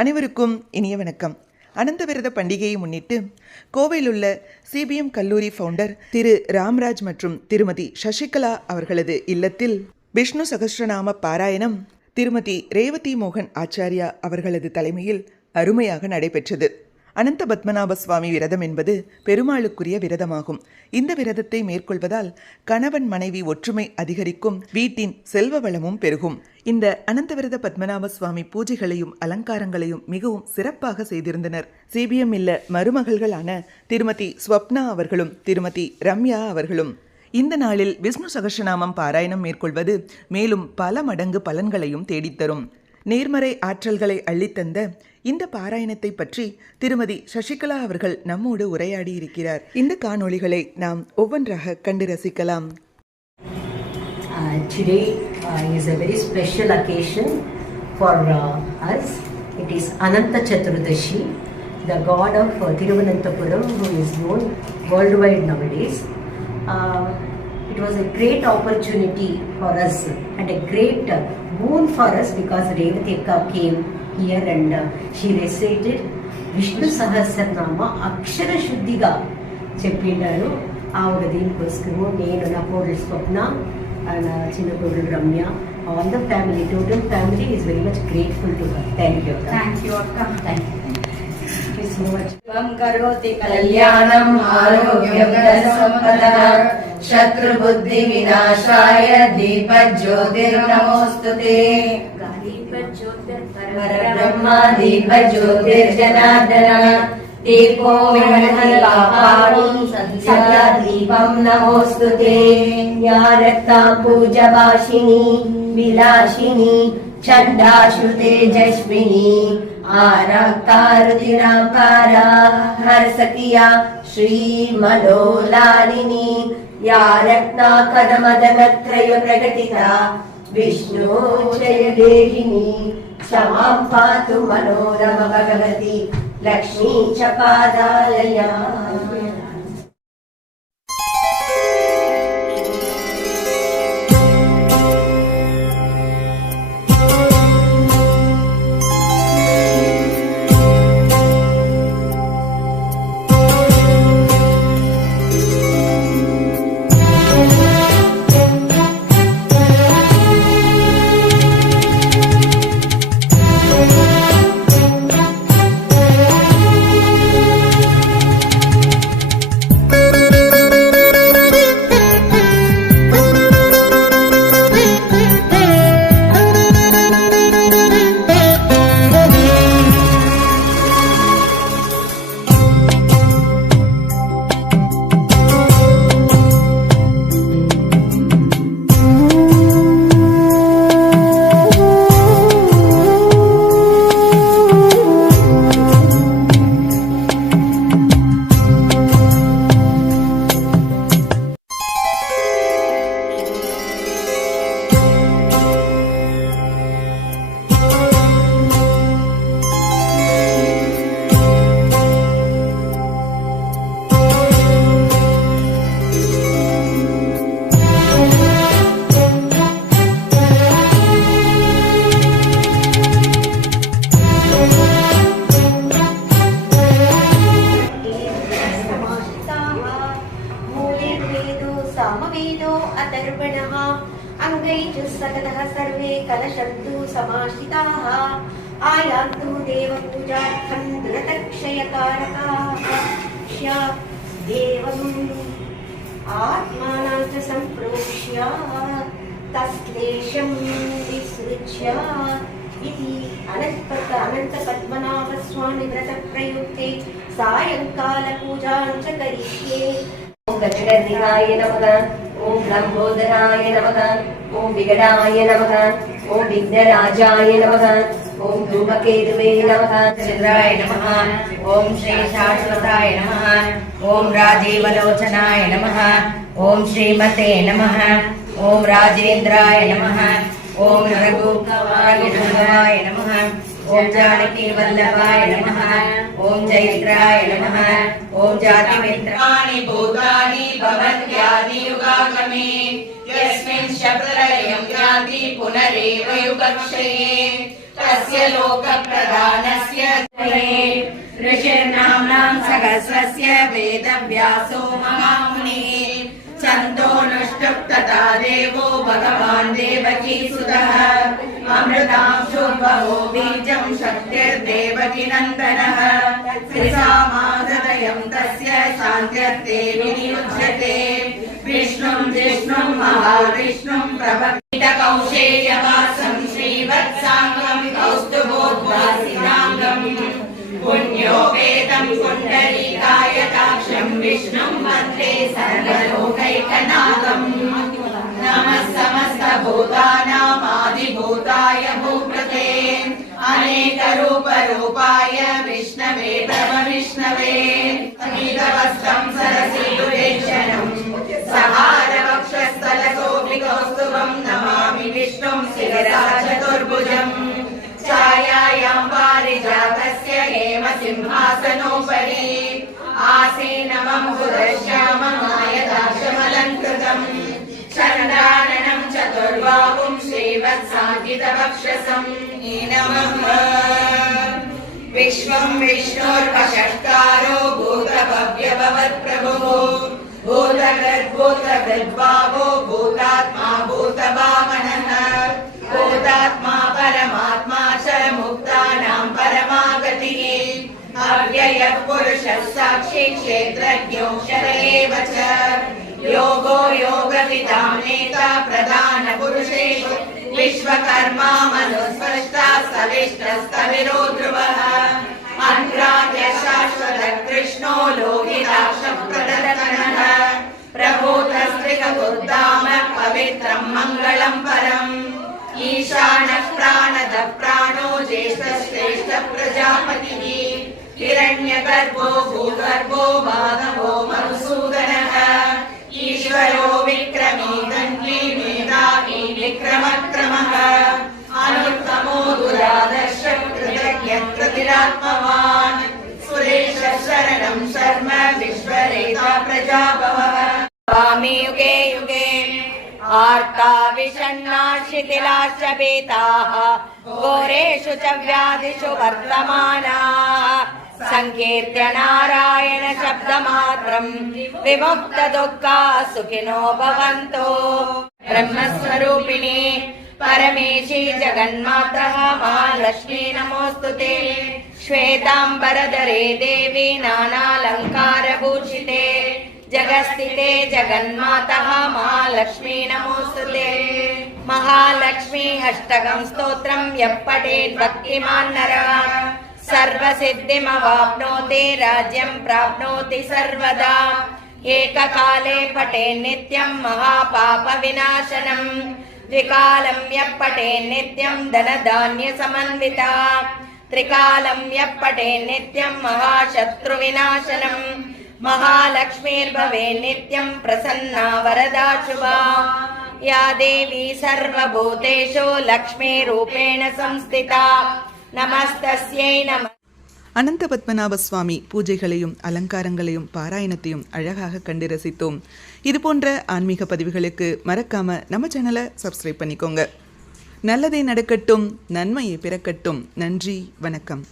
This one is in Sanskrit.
அனைவருக்கும் இனிய வணக்கம். அனந்தவிரத பண்டிகையை முன்னிட்டு கோவையில் உள்ள சிபிஎம் கல்லூரி ஃபவுண்டர் திரு ராம்ராஜ் மற்றும் திருமதி சசிகலா அவர்களது இல்லத்தில் விஷ்ணு சகஸ்ரநாம பாராயணம் திருமதி ரேவதி மோகன் ஆச்சாரியா அவர்களது தலைமையில் அருமையாக நடைபெற்றது. அனந்த பத்மநாப சுவாமி விரதம் என்பது பெருமாளுக்குரிய விரதமாகும். இந்த விரதத்தை மேற்கொள்வதால் கணவன் மனைவி ஒற்றுமை அதிகரிக்கும், வீட்டின் செல்வ வளமும் பெருகும். இந்த அனந்த விரத பத்மநாப சுவாமி பூஜைகளையும் அலங்காரங்களையும் மிகவும் சிறப்பாக செய்திருந்தனர். சிபிஎம் இல்ல மருமகள்களான திருமதி ஸ்வப்னா அவர்களும் திருமதி ரம்யா அவர்களும். இந்த நாளில் விஷ்ணு சகஸ்ரநாமம் பாராயணம் மேற்கொள்வது மேலும் பல மடங்கு பலன்களையும் தேடித்தரும். நேர்மறை ஆற்றல்களை அள்ளித்தந்த இந்த பாராயணத்தை பற்றி திருமதி சசிகலா அவர்கள் நம்மோடு உரையாடி இருக்கிறார். இந்த காணொளிகளை நாம் ஒவ்வொன்றாக கண்டு ரசிக்கலாம். Today is a very special occasion for us. It is Ananta Chaturdashi, the god of Thiruvananthapuram, who is known worldwide nowadays. It was a great opportunity for us and a great boon for us because Revati Akka came here and she recited Vishnu Sahasranama Akshara Shuddhiga Cheppindaru. Avara deenikoskamu nenu na kodal Swapna and Chinna kodal Ramya, all the family, total family is very much grateful to her. Thank you Akka. Thank you Akka. Thank you. Thank you so much. Vam karoti kalyanam arogyam sampadah shatru buddhi vinashaya deepat jyotir namostute deepat jyotir parabrahma deepat jyotir janardana deepo vimani papani satya deepam namostute yarakta puja vashini vilashini Chandashute Jashmini Araktarudinapara Harsakiya Shri Manolalini Yaratna Kadamadanatraya Pragatita Vishnu Jayadehini Shamam Patu Manorama Bhagavati Lakshmi Chapadalaya. सर्वे कलशन्तु समाश्रिताः आयान्तु देवपूजार्थं दुरतक्षयकारकाः देवम् आत्मानं च सम्प्रोक्ष्य तस्क्लेशं विसृज्य इति अनन्तपद्मनाभस्वामी व्रतप्रयुक्ते सायङ्कालपूजां च करिष्ये. ओम गजगर्णिकाय नमः, ओम लंबोदराय नमः, ओम विकटाय नमः, ओम विघ्नराजाय नमः, ओम धूमकेतुवे नमः, चंद्राय नमः, ओम श्री शाश्वताय नमः, ओम राजीवलोचनाय नमः, ओम श्रीमते नमः, ओम राजेन्द्राय नमः, ओम रघुनाथाय नमः, ओम जानकी वल्लभाय नमः, ओम जयित्राय नमः, ओम जातिमित्राणि भूतानि भवन्त्यादि युगागमे यस्मिन् शब्दरयं याति पुनरेव युगक्षये तस्य लोकप्रदानस्य ऋषिर्नाम्नां सहस्रस्य वेदव्यासो महामुनिः छन्दोनुष्टुप् तथा देवो भगवान् देवकीसुतः अमृतांशुर्भवो बीजं शक्तिर्देवकी नन्दनः त्रिसामादयं तस्य शान्त्यर्थे विनियुज्यते विष्णुं जिष्णुं महाविष्णुं प्रभक्तिकौशेयवासं श्रीवत्साङ्गं कौस्तुभोद्भासिनाङ्गं पुण्यो वेदं पुण्डरीकायताक्षं विष्णुं वन्दे सर्वलोकैकनाथम् नमः समस्तभूतानामादिभूताय भूप्रते अनेकरूपरूपाय विष्णवे प्रभविष्णवे अमितवस्त्रं सरसीरुदेशनं सहारवक्षस्थलशोभिकौस्तुभं नमामि विष्णुं शिरसा चतुर्भुजम् छायायां पारिजातस्य हेमसिंहासनोपरि आसीनमम्बुधश्याममायदाशमलङ्कृतम् चन्द्राननं चतुर्बाहुं श्रीवत्साङ्कितवक्षसं नमः विश्वं विष्णोर्वषट्कारो भूतभव्यभवत्प्रभुः भूतकृद्भूतकृद्भावो भूतात्मा भूतभावनः भूतात्मा परमात्मा च मुक्तानां परमागतिः अव्ययः पुरुषः साक्षी क्षेत्रज्ञोऽक्षर एव च योगो योगविदां नेता प्रधानपुरुषेषु विश्वकर्मा मनुस्पृष्टा सविष्टस्तविरो ध्रुवः अग्राह्य शाश्वतः कृष्णो लोहिताक्षप्रदर्शनः प्रभूतस्त्रिकगुर्धाम पवित्रं मङ्गलं परम् ईशानः प्राणदः प्राणो ज्येष्ठश्रेष्ठः प्रजापतिः हिरण्यगर्भो भूगर्भो माधवो मधुसूदनः ईश्वरो विक्रमी धन्वी मेधावी विक्रमक्रमः अनुत्तमो दुरादर्श कृतज्ञः कृतिरात्मवान् सुरेशः शरणं शर्म विश्वरेता प्रजाभवः स्वामी युगे युगे आर्ता विषण्णा शिथिलाश्च भीताः घोरेषु च व्याधिषु वर्तमानाः संकीर्त्य नारायण शब्दमात्रं विमुक्तदुःखाः सुखिनो भवन्तु ब्रह्मस्वरूपिणी परमेशी जगन्मातः महालक्ष्मी नमोऽस्तुते श्वेताम्बरधरे देवी नानालङ्कारभूषिते जगस्थिते जगन्मातः महालक्ष्मी नमोऽस्तुते महालक्ष्मी अष्टकं स्तोत्रं यः पठेत् भक्तिमान् नरः सर्वसिद्धिमवाप्नोति राज्यं प्राप्नोति सर्वदा एककाले पठेत् नित्यं महापापविनाशनम् द्विकालं यः पठेत् नित्यं धनधान्यसमन्विता त्रिकालं यः पठेत् नित्यं महाशत्रुविनाशनम् महालक्ष्मीर्भवेत् नित्यं प्रसन्ना वरदा शुभा या देवी सर्वभूतेषु लक्ष्मीरूपेण संस्थिता நமஸ்தஸ்யை நம. அனந்த பத்மநாப சுவாமி பூஜைகளையும் அலங்காரங்களையும் பாராயணத்தையும் அழகாக கண்டு ரசித்தோம். இது போன்ற ஆன்மீக பதிவுகளுக்கு மறக்காம நம்ம சேனலை சப்ஸ்கிரைப் பண்ணிக்கோங்க. நல்லதே நடக்கட்டும், நன்மையை பிறக்கட்டும். நன்றி, வணக்கம்.